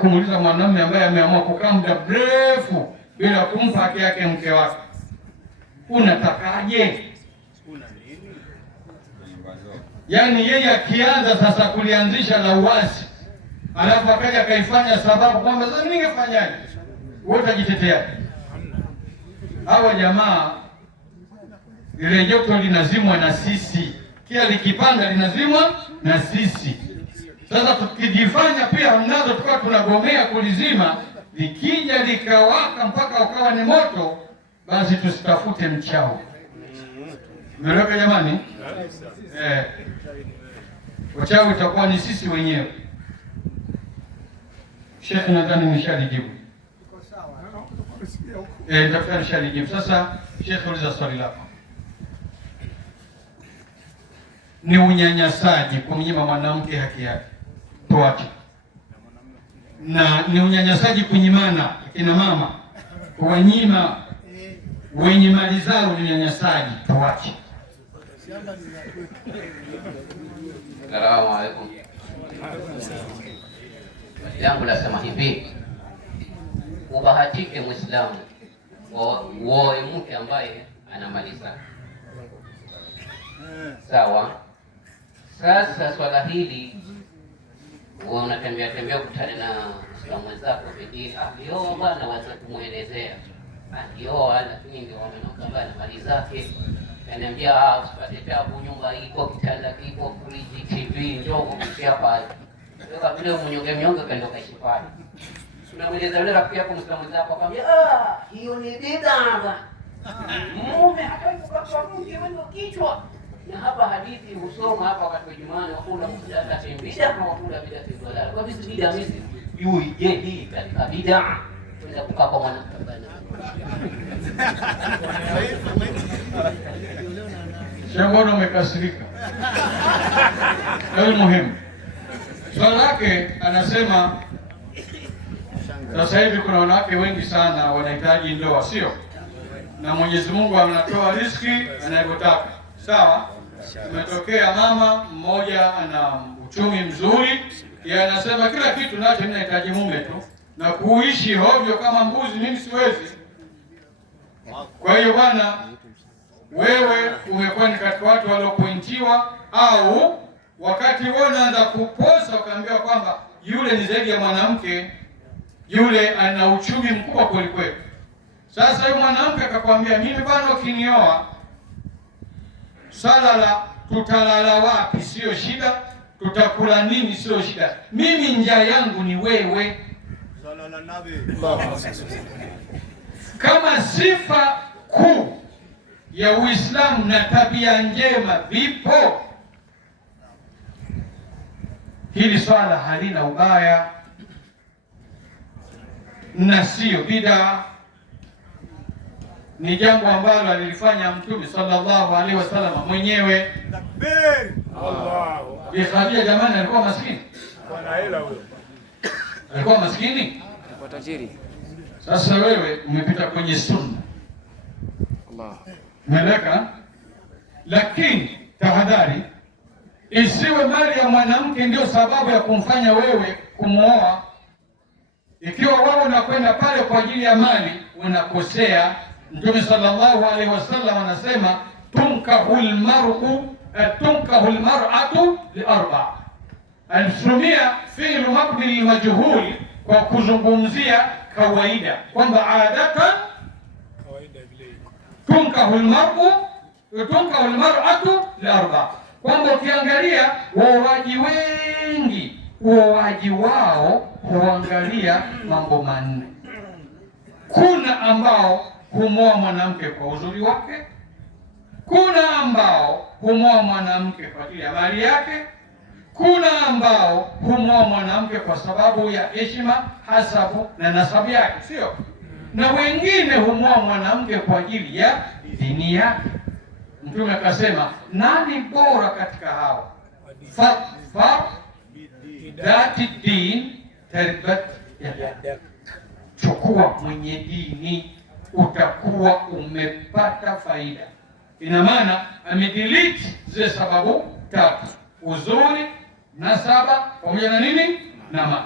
kumuuliza mwanamume ambaye ameamua kukaa muda mrefu bila kumpa haki yake mke wake, unatakaje? Yaani yeye akianza sasa kulianzisha la uasi, alafu akaja akaifanya sababu kwamba sasa ningefanyaje, wewe utajitetea. Hawa jamaa, ile joto linazimwa na sisi, kila likipanda linazimwa na sisi. Sasa tukijifanya pia mnazo tukawa tunagomea kulizima, likija likawaka mpaka ukawa ni moto, basi tusitafute mchao. Umeeleweka jamani? Uchawi utakuwa ni sisi wenyewe. Sheikh, nadhani nimeshalijibu. Daktari nimeshalijibu. Sasa Sheikh, uliza swali lako. Ni unyanyasaji kumnyima mwanamke haki yake, tuache. Na ni unyanyasaji kunyimana akina mama, kuwanyima wenye mali zao ni unyanyasaji, tuache. Assalamu alaikum. Jambo nasema hivi, ubahatike Muislamu uoe mke ambaye ana mali zake. Sawa. Sasa swala hili wewe unatembea kutana na Muislamu wenzako, pengine akioa bwana waanza kumuelezea akioa, lakini ndio wanaona na mali zake. Ananiambia usipate tabu, nyumba iko, kitanda kipo, friji, TV, njoo kupitia pale. Sasa vile mnyonge kaenda kaishi pale. Tunamweleza yule rafiki yako Muislamu zako akamwambia hiyo ni bid'a. Mume hatakupa mke wewe kichwa. Na hapa hadithi husoma hapa wakati wa Jumaa, wakula mkutaka tembea na wakula bid'a tibadala. Kwa hiyo bid'a hizi yui je hii katika bid'a kwenda kukaa kwa mwanamke bana. Mbona umekasirika? Ndio muhimu. Swali lake anasema sasa hivi kuna wanawake wengi sana wanahitaji ndoa, sio? Na Mwenyezi Mungu anatoa riziki anavyotaka. Sawa? Umetokea mama mmoja ana uchumi mzuri, yeye anasema kila kitu nacho mimi nahitaji mume tu, na kuishi hovyo kama mbuzi mimi siwezi. Kwa hiyo bwana, wewe umekuwa ni katika watu waliopointiwa, au wakati wewe unaanza kuposa ukaambiwa kwamba yule ni zaidi ya mwanamke, yule ana uchumi mkubwa kweli kweli. Sasa yule mwanamke akakwambia mimi bwana, ukinioa sala la tutalala wapi sio shida, tutakula nini sio shida, mimi njaa yangu ni wewe. Kama sifa kuu ya Uislamu na tabia njema vipo, hili swala halina ubaya na sio bid'a. Ni jambo ambalo alilifanya Mtume sallallahu alaihi wasallam mwenyewe. Bi Khadija jamani, alikuwa maskini? Bwana hela huyo. Alikuwa maskini? Alikuwa tajiri. Sasa wewe umepita kwenye sunna. Allah. Meleka, lakini tahadhari isiwe mali ya mwanamke ndio sababu ya kumfanya wewe kumwoa. Ikiwa wewe unakwenda pale kwa ajili ya mali, unakosea. Mtume sallallahu alaihi wasallam anasema tunkahul mar'atu li arba. Alitumia fi'l mabni lil majhul kwa kuzungumzia kawaida kwamba adatan kawaida vile tunkahul mar'atu li arba, kwamba ukiangalia waoaji wengi uoaji wao huangalia mambo manne. Kuna ambao humoa mwanamke kwa uzuri wake, kuna ambao humoa mwanamke kwa ajili ya mali yake, kuna ambao humoa mwanamke kwa sababu ya heshima, hasabu na nasabu yake, sio? Na wengine humoa mwanamke kwa ajili ya dini yake. Mtume akasema nani bora katika hao? Dhati din tarbat yadak, chukua mwenye dini, utakuwa umepata faida. Ina maana amedelete zile sababu tatu: uzuri, nasaba pamoja na nini na mali.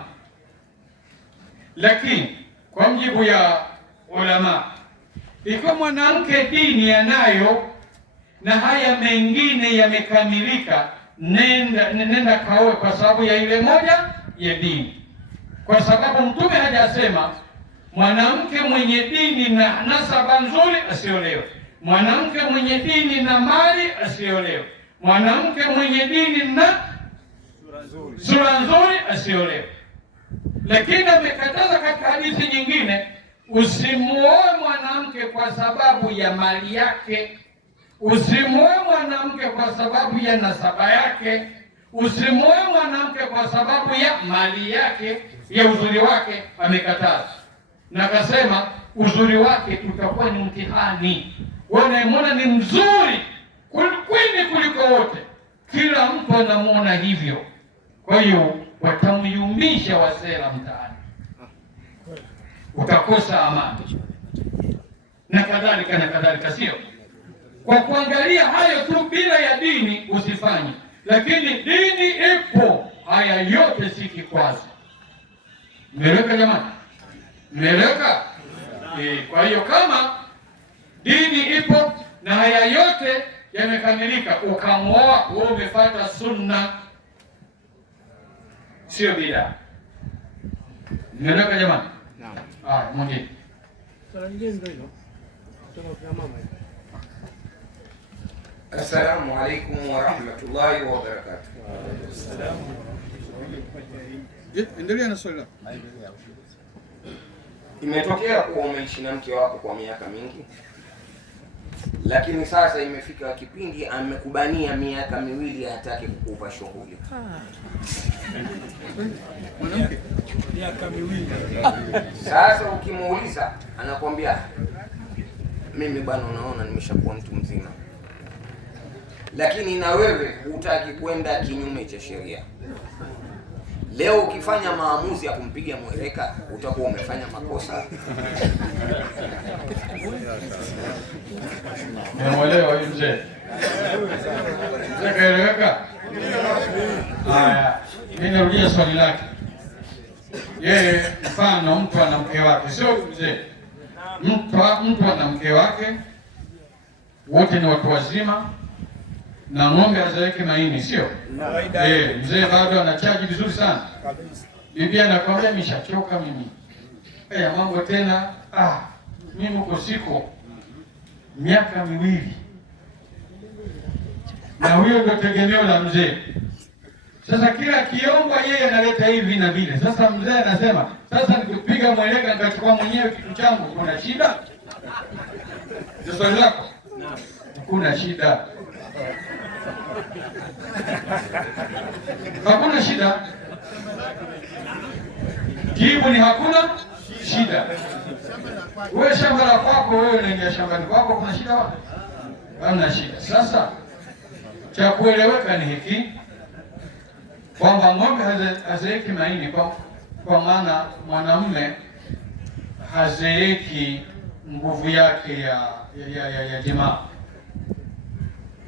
Lakini kwa mjibu ya ulama, ikiwa mwanamke dini anayo na haya mengine yamekamilika, nenda kaoe kwa sababu ya ile moja ya dini, kwa sababu Mtume hajasema mwanamke mwenye dini na nasaba nzuri asiolewe, mwanamke mwenye dini na mali asiolewe, mwanamke mwenye dini na sura nzuri asiolewe. Lakini amekataza katika hadithi nyingine, usimuoe mwanamke kwa sababu ya mali yake, usimuoe mwanamke kwa sababu ya nasaba yake, usimuoe mwanamke kwa sababu ya mali yake, ya uzuri wake. Amekataza na akasema uzuri wake utakuwa ni mtihani. Wewe unayemwona ni mzuri kweli kuliko wote, kila mtu anamuona hivyo, kwa hiyo watamyumbisha wasela mtaani, utakosa amani na kadhalika na kadhalika. Sio kwa kuangalia hayo tu bila ya dini usifanye, lakini dini ipo, haya yote si kikwazo. Mmeeleweka jamani? Mmeeleweka? Kwa hiyo kama dini ipo na haya yote yamekamilika, ukamwoa, wewe umefuata sunna, sio bidaa. Mmeeleweka jamani? Naam. Haya, mwingine. Assalamu alaikum wa rahmatullahi wa barakatuh. Endelea na swali lako. Imetokea kuwa umeishi na mke wako kwa miaka mingi, lakini sasa imefika kipindi amekubania miaka miwili hataki kukupa shughuli. Mwanamke miaka miwili. Sasa ukimuuliza anakwambia mimi bwana, unaona nimeshakuwa mtu mzima, lakini na wewe hutaki kwenda kinyume cha sheria. Leo ukifanya maamuzi ya kumpiga mweleka utakuwa umefanya makosa. Umeelewa hiyo mzee? Kaeleweka? Haya, mimi narudia swali lake. Yeye mfano mtu ana mke wake, sio mzee. Mtu ana mke wake, wote ni watu wazima, na ng'ombe hazaeki maini, sio? Mzee bado anachaji vizuri sana. Bibi anakwambia nimeshachoka mimi. Haya mambo tena, mimi uko siko miaka miwili. Na huyo ndio tegemeo la mzee. Sasa kila kiongo yeye analeta hivi na vile. Sasa mzee anasema, sasa nikupiga mweleka nikachukua mwenyewe kitu changu, kuna shida? Ndio swali lako? Naam. Kuna shida. Hakuna shida. Jibu ni hakuna shida. Wewe shamba la kwako, wewe unaingia shambani kwako, kuna shida wapi? Hamna shida. Sasa cha kueleweka ni hiki kwamba ng'ombe hazeeki maini, kwa maana mwanamume hazeeki nguvu yake ya jamaa,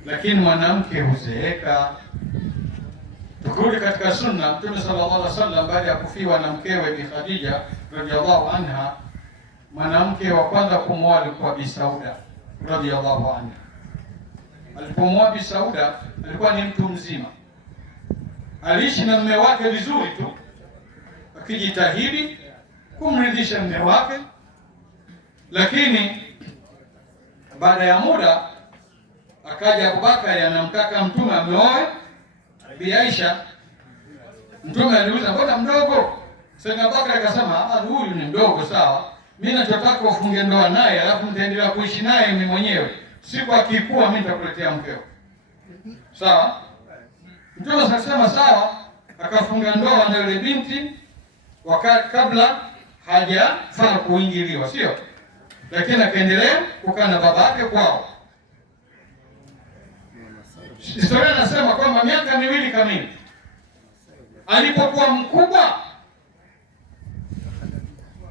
lakini mwanamke huzeeka. Tukirudi katika sunna, Mtume sallallahu alaihi wasallam baada ya kufiwa na mkewe Bi Khadija radhiallahu anha, mwanamke wa kwanza kumwoa alikuwa Bi Sauda radhiallahu anha. Alipomwoa Bi Sauda alikuwa ni mtu mzima, aliishi na mume wake vizuri tu, akijitahidi kumridhisha mume wake, lakini baada ya muda akaja Abubakari anamtaka Mtume ameoe Bi Aisha. Mtume aliuliza, mbona mdogo? Sayyidina Abubakari akasema, huyu ni mdogo sawa, mimi nachotaka ufunge ndoa naye, alafu mtaendelea kuishi naye mimi mwenyewe, siku akikua mimi nitakuletea mkeo. Sawa? Mtume akasema sawa, akafunga ndoa na yule binti wakati kabla hajafaa kuingiliwa, sio? Lakini akaendelea kukaa na baba yake kwao. Historia nasema kwamba miaka miwili kamili, alipokuwa mkubwa,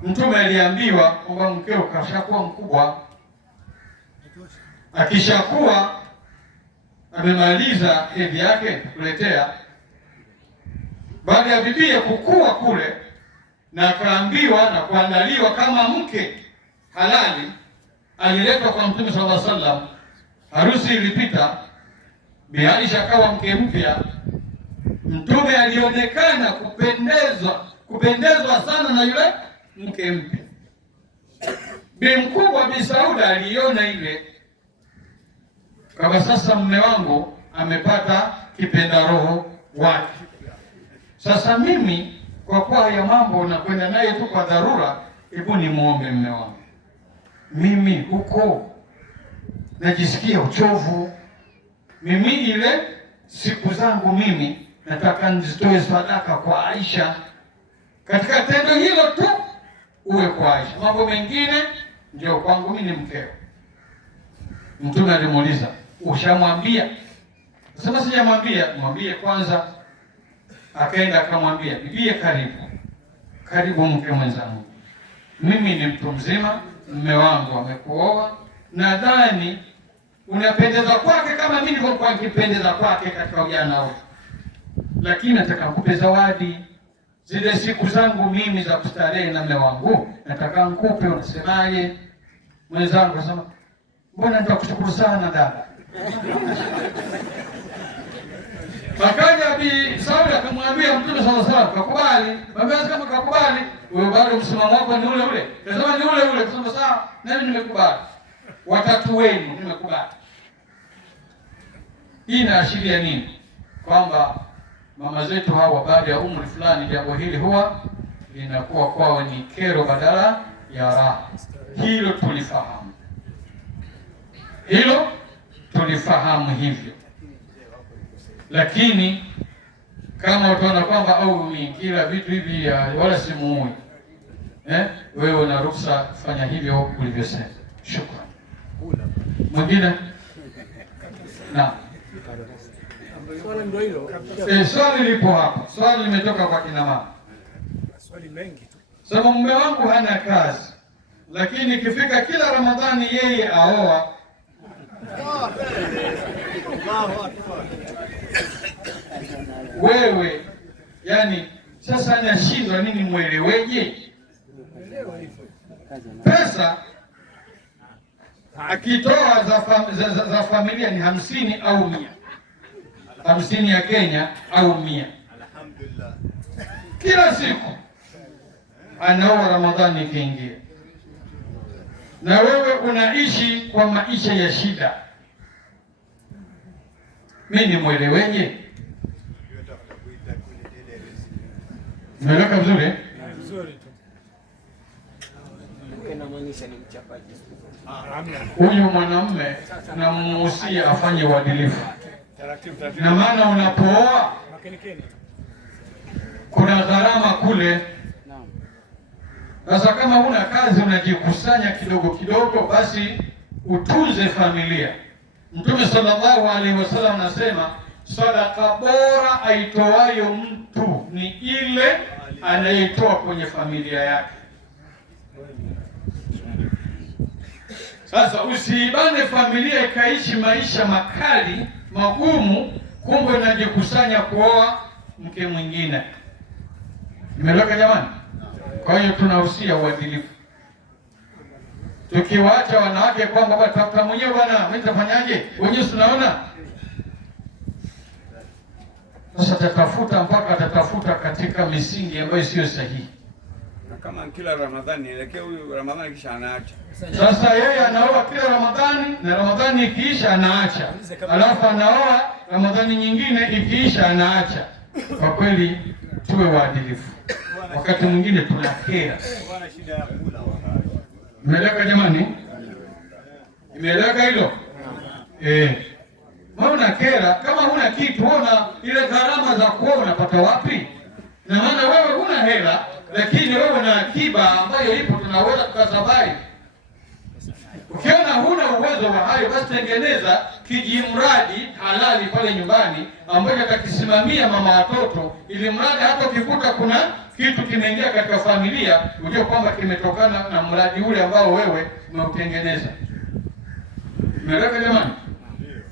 Mtume aliambiwa kwamba mkeo kashakuwa mkubwa, akishakuwa amemaliza hedhi yake kuletea. Baada ya bibie kukua kule, na akaambiwa na kuandaliwa kama mke halali, aliletwa kwa Mtume sallallahu alaihi wasallam. Harusi ilipita, Bi Aisha akawa mke mpya. Mtume alionekana kupendezwa sana na yule mke mpya. Bi mkubwa Bi Sauda aliona ile, kama sasa mume wangu amepata kipenda roho wake. Sasa mimi kwa kuwa ya mambo nakwenda naye tu kwa dharura, hebu nimuombe mume wangu, mimi huko najisikia uchovu, mimi ile siku zangu mimi nataka nizitoe sadaka kwa Aisha. Katika tendo hilo tu uwe kwa Aisha, mambo mengine ndio kwangu, mimi ni mkeo. Mtume alimuuliza, ushamwambia? Sasa sijamwambia. Mwambie kwanza. Akaenda akamwambia, bibie, karibu mke mwenzangu, mimi ni mtu mzima, mume wangu amekuoa, nadhani unapendeza kwake kama mimi nilivyokuwa nikipendeza kwake katika ujana wote, lakini nataka nikupe zawadi. Zile siku zangu mimi za kustarehe na mume wangu nataka nikupe, unasemaje? Mwenzangu akasema, mbona nitakushukuru sana dada. Akaja Bi Sauda akamwambia Mtume sallallahu alaihi wasallam, kakubali. Mwambie kama kakubali, wewe bado msimamo wako ni ule ule. Nasema ni ule ule, kusema sawa, na mimi nimekubali. Watatu wenu nimekubali. Hii inaashiria nini? Kwamba mama zetu hawa baada ya umri fulani, jambo hili huwa linakuwa kwao ni kero badala ya raha. Hilo tulifahamu hivyo. Lakini kama utaona kwamba au kila vitu hivi wala simuui, wewe una ruhusa kufanya hivyo ulivyosema. Shukrani. Mwingine? Na swali lipo hapa. Swali limetoka kwa kina mama. Swali mengi tu. Sababu mume wangu hana kazi, lakini ikifika kila Ramadhani yeye aoa. Wewe yani sasa anashindwa nini, mweleweje? Pesa akitoa za familia ni 50 au 100, 50 ya Kenya au 100. Alhamdulillah, kila siku anaoa Ramadhani ikiingia, na wewe unaishi kwa maisha ya shida. Mimi ni mweleweje? Umeeleka vizuri? Vizuri tu. Huyu mwanamume namuhusia afanye uadilifu. Na maana unapooa kuna gharama kule. Sasa kama huna kazi unajikusanya kidogo kidogo, basi utunze familia. Mtume sallallahu alaihi wasallam anasema sadaka bora aitoayo mtu ni ile anayetoa kwenye familia yake. Sasa usiibane familia ikaishi maisha makali magumu, kumbe unajikusanya kuoa mke mwingine. Nimeleka jamani? Kwa hiyo tunahusia uadilifu. Tukiwaacha wanawake kwamba baba tafuta mwenyewe bwana, mimi nitafanyaje? Wenyewe tunaona. Sasa tatafuta katika misingi ambayo sio sahihi. Na kama kila Ramadhani elekea huyu Ramadhani kisha anaacha. Sasa yeye anaoa kila Ramadhani na Ramadhani ikiisha anaacha. Alafu anaoa Ramadhani nyingine ikiisha anaacha. Kwa kweli tuwe waadilifu. Wakati mwingine tunakera. Imeeleka jamani? Imeeleka hilo? Maana kera kama huna kitu, ona ile gharama za kuoa unapata wapi? Na maana wewe huna hela, lakini wewe una akiba ambayo ipo, tunaweza tukasabai. Ukiona huna uwezo wa hayo, basi tengeneza kijimradi halali pale nyumbani ambacho atakisimamia mama watoto, ili mradi hata ukikuta kuna kitu kimeingia katika familia, ujue kwamba kimetokana na mradi ule ambao wewe umeutengeneza. Umeeleka jamani?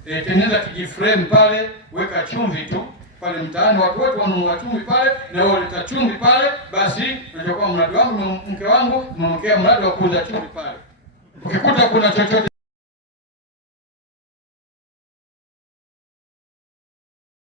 Tengeneza kijiframe pale, weka chumvi tu pale mtaani, watu wote wanunua chumvi pale, na wewe uleta chumvi pale, basi unachukua mradi wangu, mke wangu, mmekea mradi wa kuuza chumvi pale. Ukikuta kuna chochote